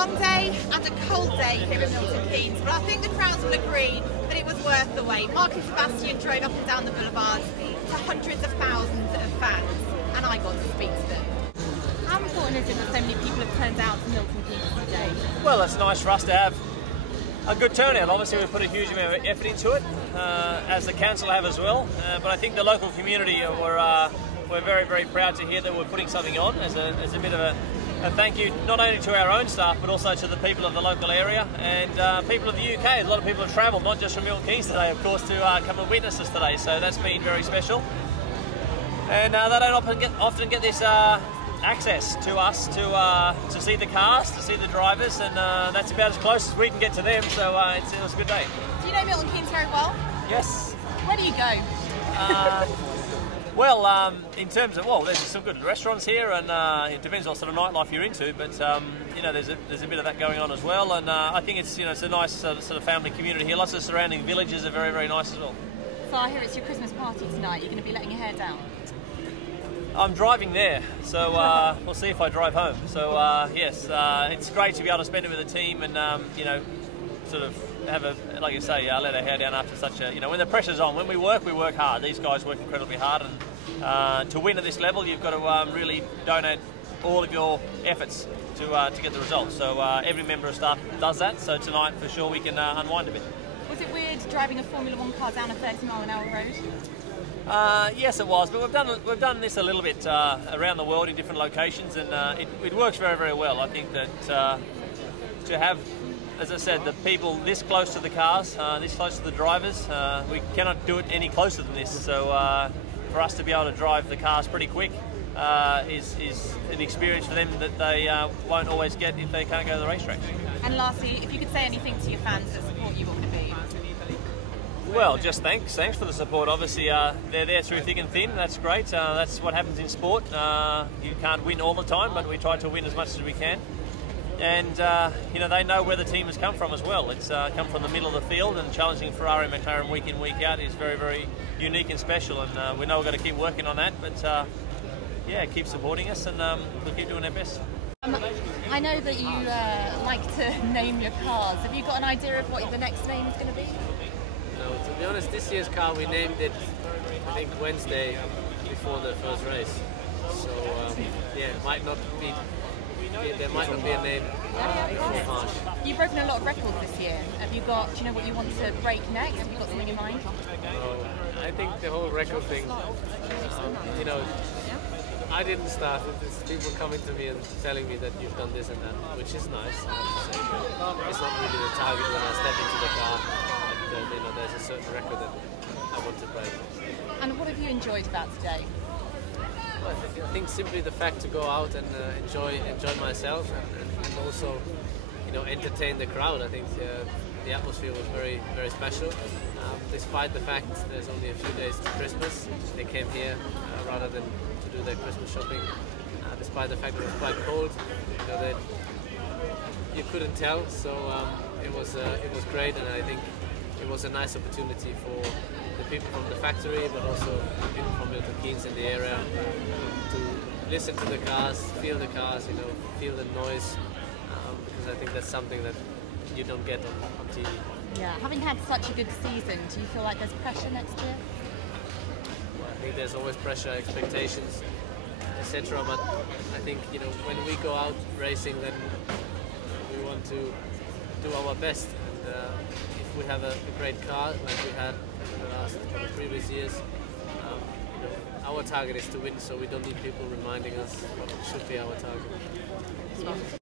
long day and a cold day here in Milton Keynes, but I think the crowds will agree that it was worth the wait. Mark and Sebastian drove up and down the boulevards to hundreds of thousands of fans, and I got to speak to them. How important is it that so many people have turned out to Milton Keynes today? Well, it's nice for us to have a good turnout. Obviously, we've put a huge amount of effort into it, as the council have as well. But I think the local community we're very, very proud to hear that we're putting something on as a bit of a thank you, not only to our own staff, but also to the people of the local area and people of the UK. A lot of people have travelled, not just from Milton Keynes today, of course, to come and witness us today. So that's been very special. And they don't often get this access to us to see the cars, to see the drivers, and that's about as close as we can get to them. So it was a good day. Do you know Milton Keynes very well? Yes. Where do you go? Well, in terms of, there's some good restaurants here, and it depends what sort of nightlife you're into. But you know, there's a bit of that going on as well, and I think it's it's a nice sort of family community here. Lots of surrounding villages are very, very nice as well. So I hear it's your Christmas party tonight. You're going to be letting your hair down. I'm driving there, so we'll see if I drive home. So yes, it's great to be able to spend it with the team, and sort of have like you say, let our hair down after such a, when the pressure's on. When we work hard. These guys work incredibly hard, and to win at this level, you've got to really donate all of your efforts to get the results. So every member of staff does that. So tonight, for sure, we can unwind a bit. Was it weird driving a Formula 1 car down a 30-mile-an-hour road? Yes, it was, but we've done this a little bit around the world in different locations, and it works very, very well. I think that to have, as I said, the people this close to the cars, this close to the drivers, we cannot do it any closer than this. So for us to be able to drive the cars pretty quick is an experience for them that they won't always get if they can't go to the racetrack. And lastly, if you could say anything to your fans that support you, what would it be? Well, just thanks for the support. Obviously, they're there through thick and thin. That's great. That's what happens in sport. You can't win all the time, but we try to win as much as we can. And they know where the team has come from as well. It's come from the middle of the field, and challenging Ferrari and McLaren week in, week out is very, very unique and special. And we know we've got to keep working on that. But yeah, keep supporting us, and we'll keep doing our best. I know that you like to name your cars. Have you got an idea of what the next name is going to be? No, to be honest, this year's car we named it, I think, Wednesday before the first race. So yeah, there might not be a name before March. You've broken a lot of records this year. Do you know what you want to break next? Have you got something in mind? I think the whole record thing, I didn't start it. It's people coming to me and telling me that you've done this and that, which is nice, I have to say. But it's not really the target when I step into the car. There's a certain record that I want to break. And what have you enjoyed about today? Well, I think simply the fact to go out and enjoy myself, and also entertain the crowd. I think the atmosphere was very, very special. Despite the fact there's only a few days to Christmas, they came here rather than to do their Christmas shopping. Despite the fact it was quite cold, you couldn't tell. So it was great, and I think it was a nice opportunity for the people from the factory, but also the people from Milton Keynes in the area to listen to the cars, feel the cars, feel the noise, because I think that's something that you don't get on TV. Yeah, having had such a good season, do you feel like there's pressure next year? I think there's always pressure, expectations, etc. But I think when we go out racing, then we want to do our best. And if we have a great car like we had in the previous years, our target is to win. So we don't need people reminding us what should be our target.